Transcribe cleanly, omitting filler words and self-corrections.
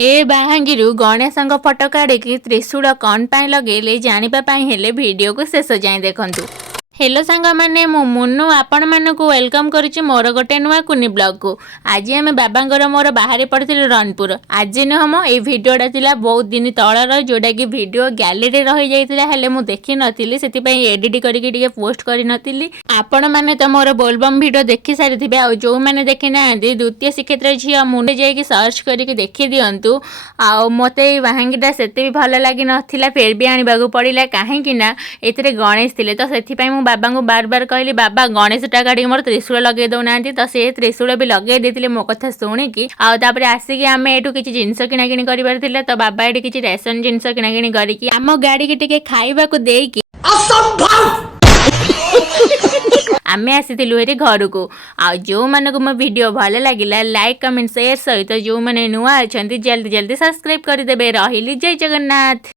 ए ବାହାଙ୍ଗିରୁ ଗଣେଶଙ୍କ ଫଟୋ କାଢ଼ିକି ତ୍ରିଶୂଳ କ'ଣ ପାଇଁ ଲଗେଇଲେ ଜାଣିବା ପାଇଁ ହେଲେ ଭିଡ଼ିଓକୁ ଶେଷ ଯାଏଁ ଦେଖନ୍ତୁ। हेलो सांगमाने मु मुन्नू आपण मानक वेलकम करुच्ची मोर गोटे नुआ कुनी ब्लॉग को। आज आम बाबांगर मोर बाहर पड़े रनपुर। आज नुहम ये भिडटा था बहुत दिन तलर जोटा कि भिडियो गैलरी रही जाता है मुझे देखी नी से एडिट करके पोस्ट कर नी। आपण मैंने तो मोर बोलबम भिडियो देखी सारी थे आ जो मैंने देखी ना द्वितीय श्रीक्षेत्र झील मुंडे जाकि सर्च करके देखी दिंतु। आ मत बाहांगीटा से भी भल लगी नाला फिर भी आने पड़ा कहीं ए गणेश थे तो से बाबा को बार बार कहली बाबा गणेशटा काढ़ी मोर त्रिशूल लगे दौना तो से त्रिशूल भी लगे देते मो कथा शुणिकी आपर आसिक आम यू किसी जिनस किणाकिणी कर तो बाबा ये किसी रेशन जिनस किणाकिणी करके आम गाड़ी की टिके खाइबा को देकी आमे आसीलु हेरी घर को। आ जो मानक मो वीडियो भल लगिला लाइक कमेंट शेयर सहित जो मैंने नुआ अच्छा जल्दी जल्दी सब्सक्राइब करदे। रही जय जगन्नाथ।